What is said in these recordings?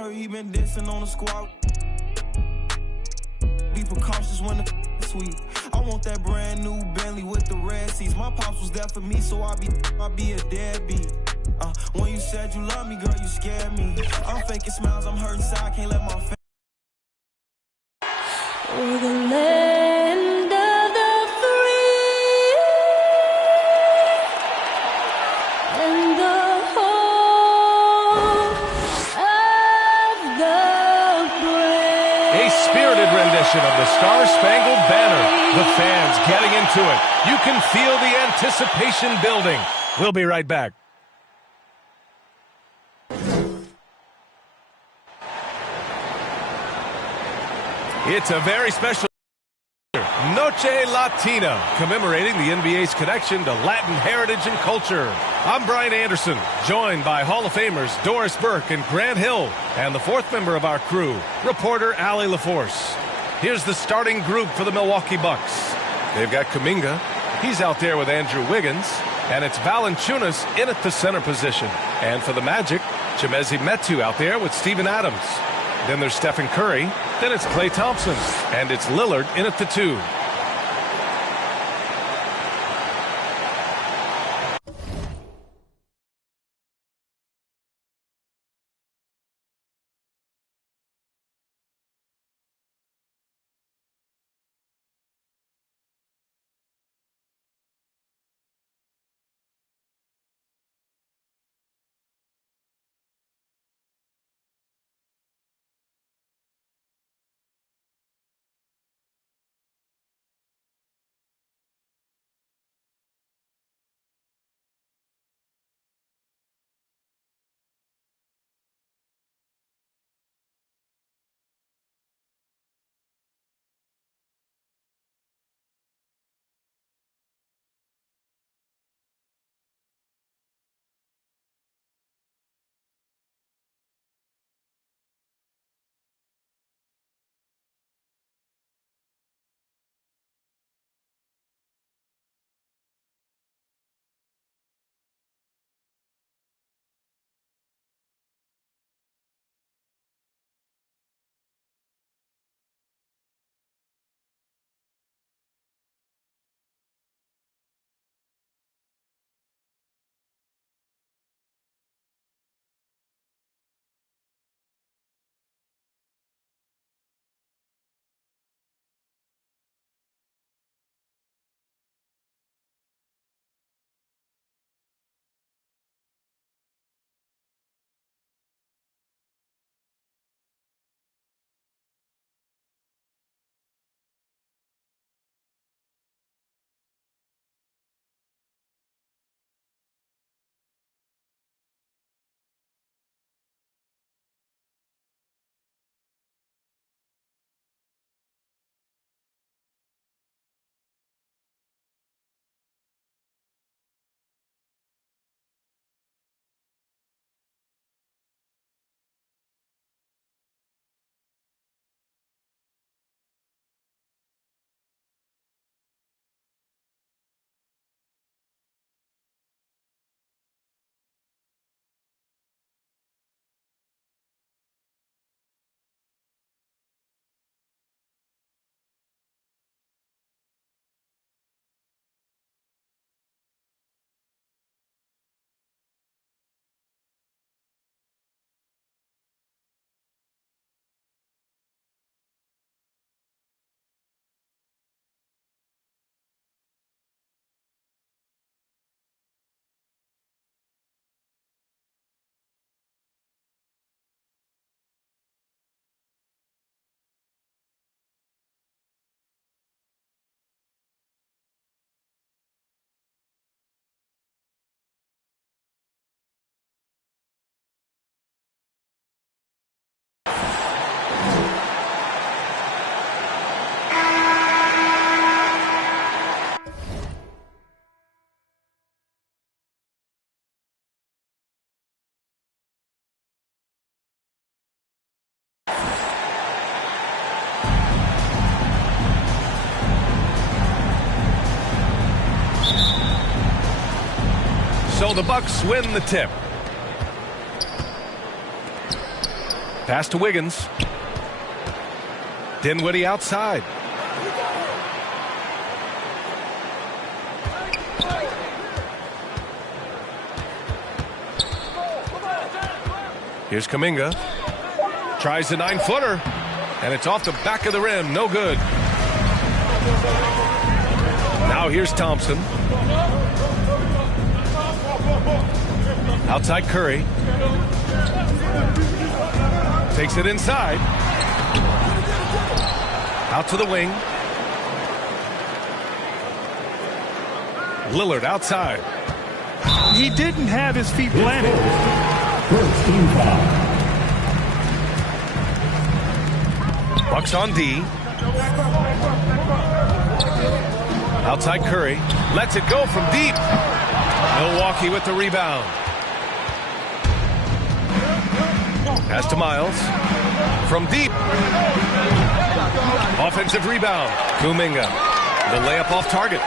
heard he been dissing on the squad. Be precautious when the sweet. I want that brand new Bentley with the red seats. My pops was there for me, so I be a deadbeat. When you said you love me, girl, you scared me. I'm faking smiles, I'm hurting inside, I can't let my face. We're the land of the free and the home of the brave. A spirited rendition of the Star-Spangled Banner. The fans getting into it. You can feel the anticipation building. We'll be right back. It's a very special Noche Latina, commemorating the NBA's connection to Latin heritage and culture. I'm Brian Anderson, joined by Hall of Famers Doris Burke and Grant Hill, and the fourth member of our crew, reporter Allie LaForce. Here's the starting group for the Milwaukee Bucks. They've got Kuminga. He's out there with Andrew Wiggins. And it's Valanciunas in at the center position. And for the Magic, Chimezie Metu out there with Steven Adams. Then there's Stephen Curry. Then it's Klay Thompson. And it's Lillard in at the 2. So the Bucks win the tip. Pass to Wiggins. Dinwiddie outside. Here's Kuminga. Tries the 9-footer. And it's off the back of the rim. No good. Now here's Thompson. Outside Curry. Takes it inside. Out to the wing. Lillard outside. He didn't have his feet planted. First team foul. Bucks on D. Outside Curry. Lets it go from deep. Milwaukee with the rebound. Pass to Miles. From deep. Offensive rebound. Kuminga. The layup off target.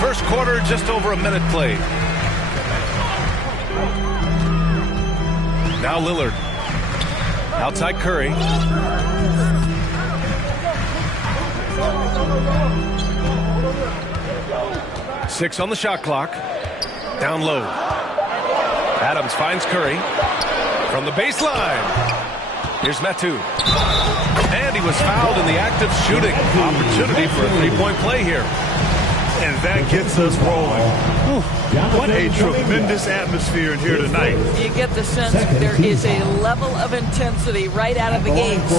First quarter, just over a minute played. Now Lillard. Outside Curry. Six on the shot clock. Down low. Adams finds Curry. From the baseline. Here's Metu. And he was fouled in the act of shooting. Opportunity for a three-point play here. And that gets us rolling. What a tremendous atmosphere in here tonight. You get the sense there is a level of intensity right out of the gates.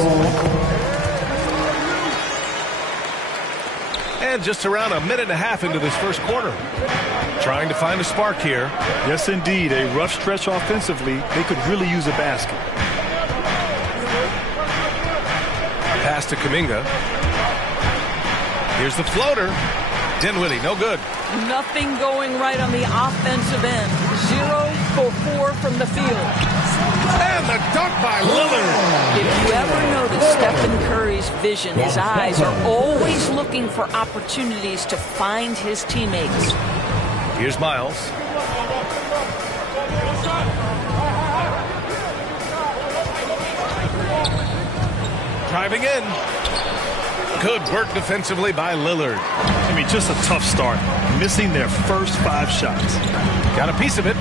And just around a minute and a half into this first quarter. Trying to find a spark here. Yes, indeed. A rough stretch offensively. They could really use a basket. Pass to Kuminga. Here's the floater. Dinwiddie, no good. Nothing going right on the offensive end. 0 for 4 from the field. And the dunk by Lillard. If you ever notice Stephen Curry's vision, his eyes are always looking for opportunities to find his teammates. Here's Miles. Driving in. Good work defensively by Lillard. I mean, just a tough start. Missing their first 5 shots. Got a piece of it.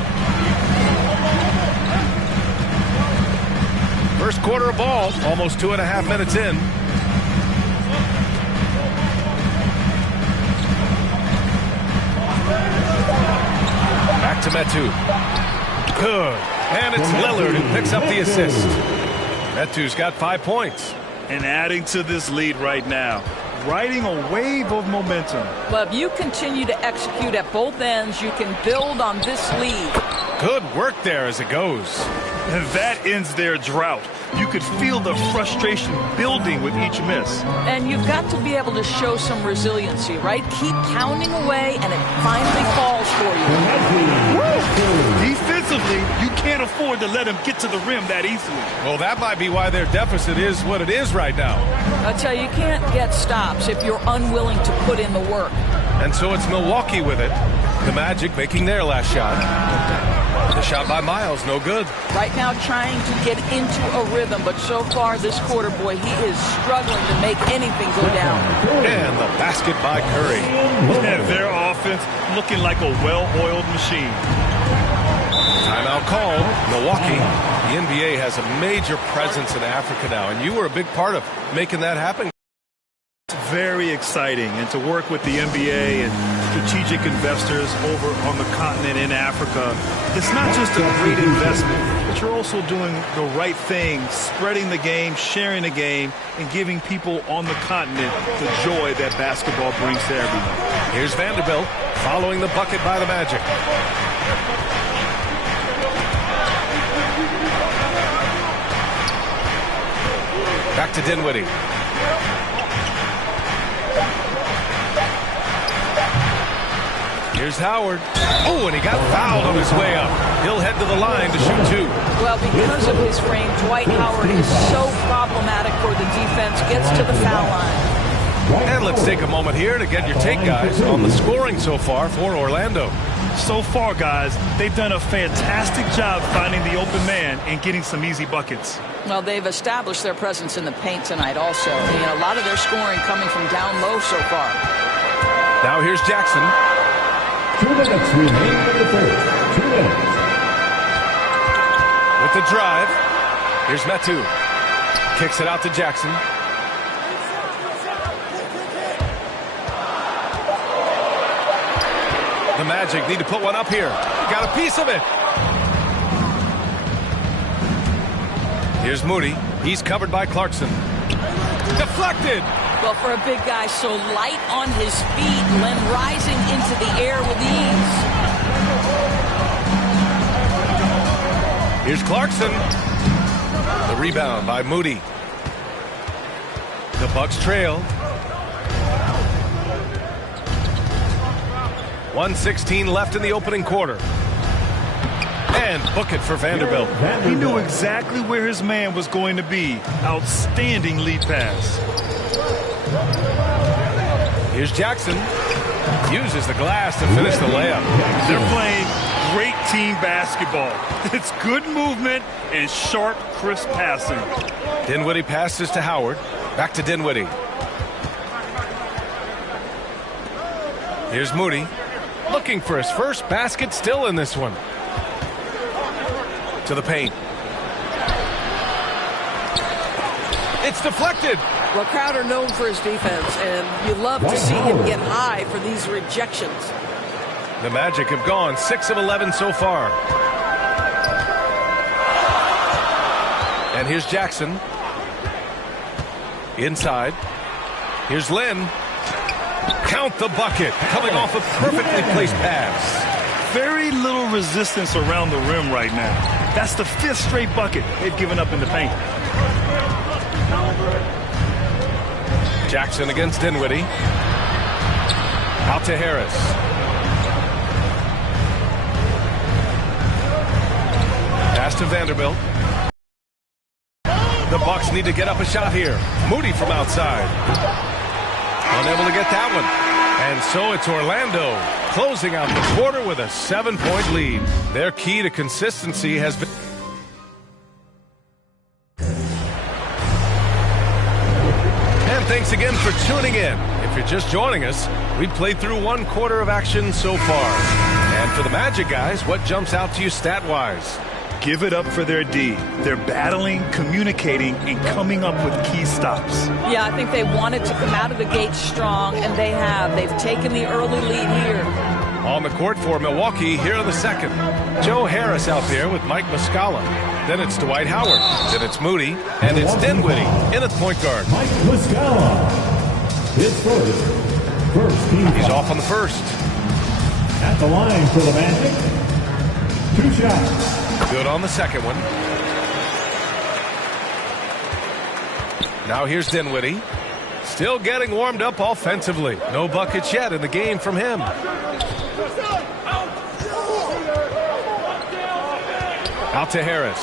First quarter of ball, almost 2.5 minutes in. Back to Metu. Good. And it's Lillard who picks up the assist. Metu's got 5 points. And adding to this lead right now. Riding a wave of momentum. Well, if you continue to execute at both ends, you can build on this lead. Good work there as it goes. And that ends their drought. You could feel the frustration building with each miss. And you've got to be able to show some resiliency, right? Keep pounding away, and it finally falls for you. Defensively, you can't afford to let him get to the rim that easily. Well, that might be why their deficit is what it is right now. I tell you, you can't get stops if you're unwilling to put in the work. And so it's Milwaukee with it. The Magic making their last shot. The shot by Miles, no good. Right now trying to get into a rhythm, but so far this quarter, boy, he is struggling to make anything go down. And the basket by Curry. And their offense looking like a well-oiled machine. Timeout called. Milwaukee. The NBA has a major presence in Africa now, and you were a big part of making that happen. Very exciting, and to work with the NBA and strategic investors over on the continent in Africa, it's not just a great investment, but you're also doing the right thing, spreading the game, sharing the game, and giving people on the continent the joy that basketball brings to everyone. Here's Vanderbilt following the bucket by the Magic. Back to Dinwiddie. Here's Howard. Oh, and he got fouled on his way up. He'll head to the line to shoot 2. Well, because of his frame, Dwight Howard is so problematic for the defense. Gets to the foul line. And let's take a moment here to get your take, guys, on the scoring so far for Orlando. So far, guys, they've done a fantastic job finding the open man and getting some easy buckets. Well, they've established their presence in the paint tonight also. A lot of their scoring coming from down low so far. Now here's Jackson. 2 minutes remaining in the first. 2 minutes. With the drive, here's Metu. Kicks it out to Jackson. The Magic need to put one up here. Got a piece of it. Here's Moody. He's covered by Clarkson. Deflected. Well, for a big guy so light on his feet, Len rising into the air with ease. Here's Clarkson. The rebound by Moody. The Bucks trail. 1:16 left in the opening quarter. And book it for Vanderbilt. He knew exactly where his man was going to be. Outstanding lead pass. Here's Jackson. Uses the glass to finish the layup. They're playing great team basketball. It's good movement and sharp, crisp passing. Dinwiddie passes to Howard. Back to Dinwiddie. Here's Moody. Looking for his first basket, still in this one. To the paint. It's deflected. Well, Crowder known for his defense, and you love to see him get high for these rejections. The Magic have gone 6 of 11 so far. And here's Jackson. Inside. Here's Lynn. Count the bucket. Coming off a perfectly placed pass. Very little resistance around the rim right now. That's the 5th straight bucket they've given up in the paint. Jackson against Dinwiddie. Out to Harris. Pass to Vanderbilt. The Bucks need to get up a shot here. Moody from outside. Unable to get that one. And so it's Orlando closing out the quarter with a 7-point lead. Their key to consistency has been... And thanks again for tuning in. If you're just joining us, we played through 1 quarter of action so far. And for the Magic guys, what jumps out to you stat-wise? Give it up for their D. They're battling, communicating, and coming up with key stops. Yeah, I think they wanted to come out of the gate strong, and they have. They've taken the early lead here. On the court for Milwaukee here in the second. Joe Harris out there with Mike Muscala. Then it's Dwight Howard. Then it's Moody. And it's Dinwiddie in at point guard. Mike Muscala. His first team He's foul. off on the first. At the line for the Magic. 2 shots. Good on the second one. Now here's Dinwiddie. Still getting warmed up offensively. No buckets yet in the game from him. Out to Harris.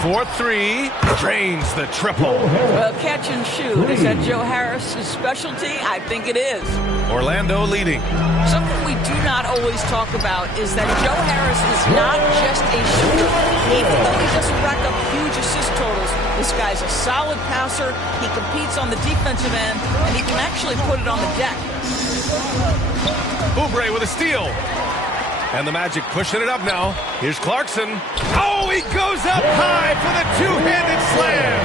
4-3. Drains the triple. Well, catch and shoot. Is that Joe Harris's specialty? I think it is. Orlando leading. Something we do not always talk about is that Joe Harris is not just a shooter. Even though he doesn't rack up huge assist totals, this guy's a solid passer. He competes on the defensive end, and he can actually put it on the deck. Oubre with a steal. And the Magic pushing it up now. Here's Clarkson. Oh, he goes up high for the two-handed slam.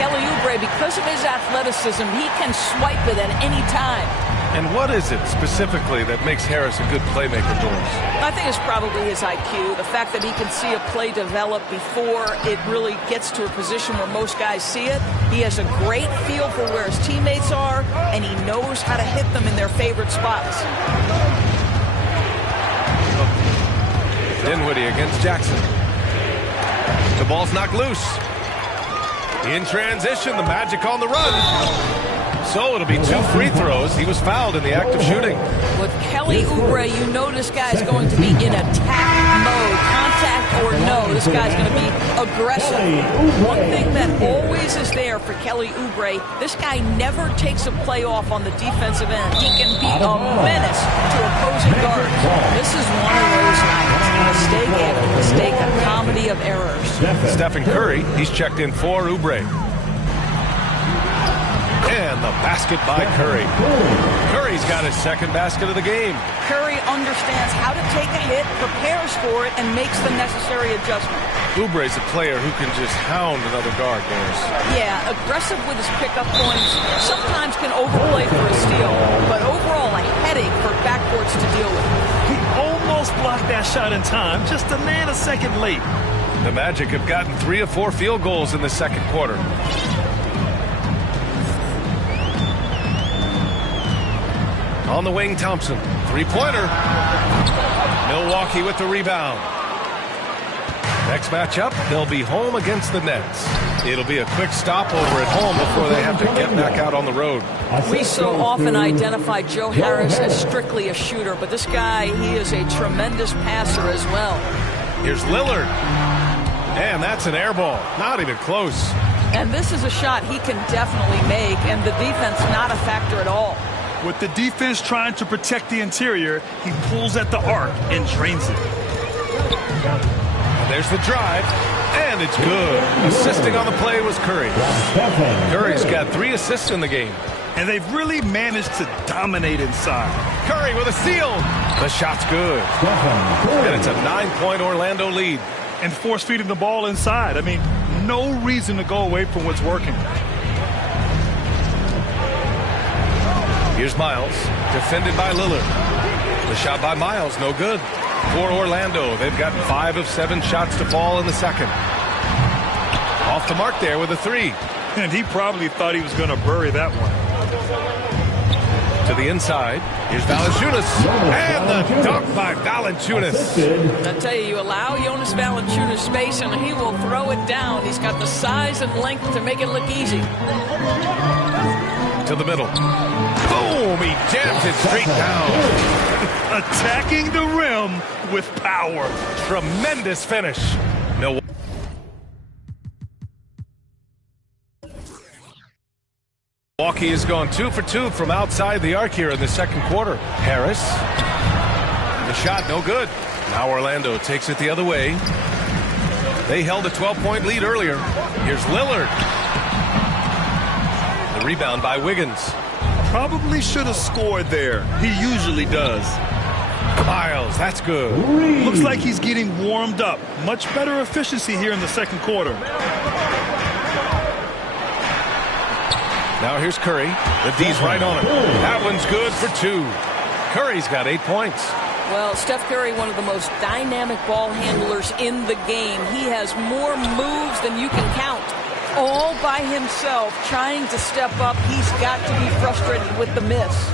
Kelly Oubre, because of his athleticism, he can swipe it at any time. And what is it specifically that makes Harris a good playmaker, Doris? I think it's probably his IQ, the fact that he can see a play develop before it really gets to a position where most guys see it. He has a great feel for where his teammates are, and he knows how to hit them in their favorite spots. Dinwiddie against Jackson. The ball's knocked loose. In transition, the Magic on the run. So it'll be 2 free throws. He was fouled in the act of shooting. With Kelly Oubre, you know this guy's going to be in attack mode. Contact or no, this guy's going to be aggressive. One thing that always is there for Kelly Oubre, this guy never takes a play off on the defensive end. He can be a menace to opposing guards. This is one of those nights. Mistake after mistake, a comedy of errors. Stephen Curry, he's checked in for Oubre. And the basket by Curry. Curry's got his second basket of the game. Curry understands how to take a hit, prepares for it, and makes the necessary adjustment. Oubre's a player who can just hound another guard, Bears. Yeah, aggressive with his pickup points. Sometimes can overplay for a steal, but overall a headache for backcourts to deal with. He almost blocked that shot in time, just a nanosecond late. The Magic have gotten 3 of 4 field goals in the second quarter. On the wing, Thompson. Three-pointer. Milwaukee with the rebound. Next matchup, they'll be home against the Nets. It'll be a quick stop over at home before they have to get back out on the road. We so often identify Joe Harris as strictly a shooter, but this guy, he is a tremendous passer as well. Here's Lillard. And that's an air ball. Not even close. And this is a shot he can definitely make, and the defense not a factor at all. With the defense trying to protect the interior, he pulls at the arc and drains it. And there's the drive, and it's good. Assisting on the play was Curry. Curry's got 3 assists in the game. And they've really managed to dominate inside. Curry with a steal. The shot's good. And it's a 9-point Orlando lead. And force-feeding the ball inside. I mean, no reason to go away from what's working. Here's Miles, defended by Lillard. The shot by Miles, no good. For Orlando, they've gotten 5 of 7 shots to fall in the second. Off the mark there with a 3. And he probably thought he was going to bury that one. To the inside, here's Valanciunas. And the dunk by Valanciunas. I tell you, you allow Jonas Valanciunas space and he will throw it down. He's got the size and length to make it look easy. To the middle. Boom! He jams it straight down. Attacking the rim with power. Tremendous finish. Milwaukee has gone 2 for 2 from outside the arc here in the second quarter. Harris. The shot, no good. Now Orlando takes it the other way. They held a 12-point lead earlier. Here's Lillard. The rebound by Wiggins. Probably should have scored there. He usually does. Miles, that's good. Looks like he's getting warmed up. Much better efficiency here in the second quarter. Now here's Curry. The D's right on him. That one's good for 2. Curry's got 8 points. Well, Steph Curry, one of the most dynamic ball handlers in the game. He has more moves than you can count. All by himself, trying to step up. He's got to be frustrated with the miss.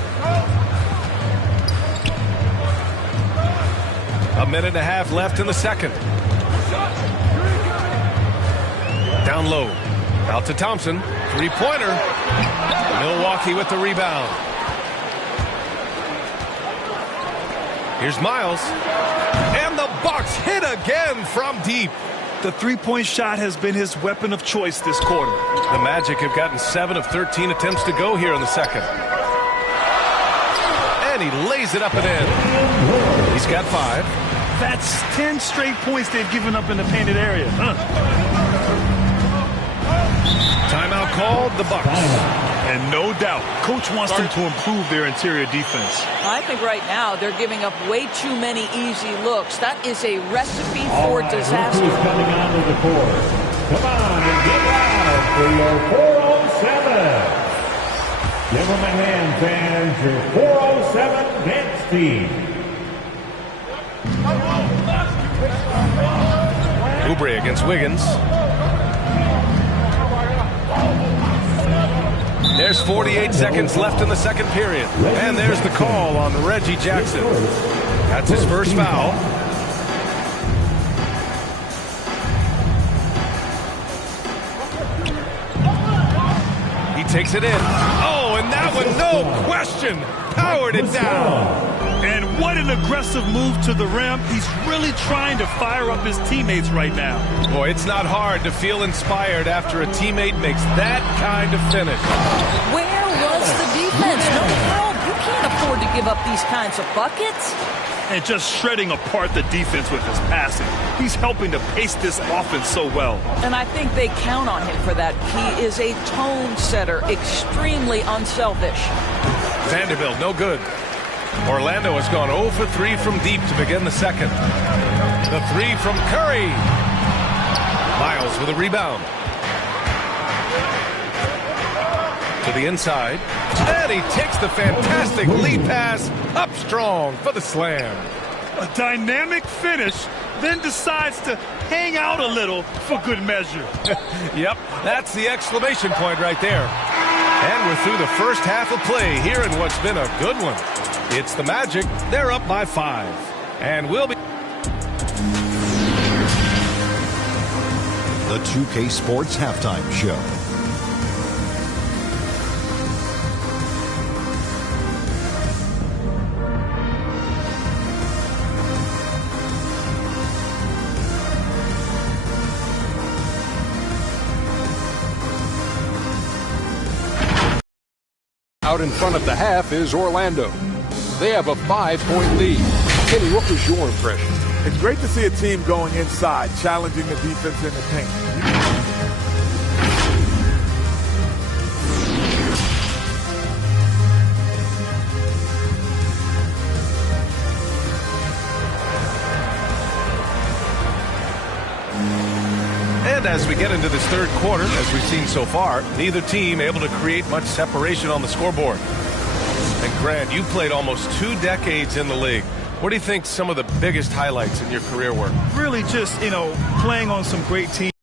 A minute and a half left in the second. Down low. Out to Thompson. Three-pointer. Milwaukee with the rebound. Here's Miles. And the Bucks hit again from deep. The three-point shot has been his weapon of choice this quarter. The Magic have gotten 7 of 13 attempts to go here in the second. And he lays it up and in. He's got 5. That's 10 straight points they've given up in the painted area. Timeout called, the Bucks. And no doubt, coach wants them to improve their interior defense. I think right now they're giving up way too many easy looks. That is a recipe for disaster. Coming onto the court. Come on and get loud for your 407. Give them a hand, fans, your 407 dance team. Oubre against Wiggins. There's 48 seconds left in the second period. And there's the call on Reggie Jackson. That's his first foul. He takes it in. Oh, and that that one, no question, powered it down. And what an aggressive move to the rim. He's really trying to fire up his teammates right now. Boy, it's not hard to feel inspired after a teammate makes that kind of finish. Where was the defense? No help. You can't afford to give up these kinds of buckets. And just shredding apart the defense with his passing. He's helping to pace this offense so well. And I think they count on him for that. He is a tone setter, extremely unselfish. Vanderbilt, no good. Orlando has gone 0 for 3 from deep to begin the second. The three from Curry. Miles with a rebound. To the inside. And he takes the fantastic lead pass up strong for the slam. A dynamic finish, then decides to hang out a little for good measure. Yep, that's the exclamation point right there. And we're through the first half of play here in what's been a good one. It's the Magic. They're up by 5. And we'll be... The 2K Sports Halftime Show. Out in front of the half is Orlando. They have a 5-point lead. Kenny, what was your impression? It's great to see a team going inside, challenging the defense in the paint. And as we get into this third quarter, as we've seen so far, neither team able to create much separation on the scoreboard. And Grant, you played almost 2 decades in the league. What do you think some of the biggest highlights in your career were? Really just, playing on some great teams.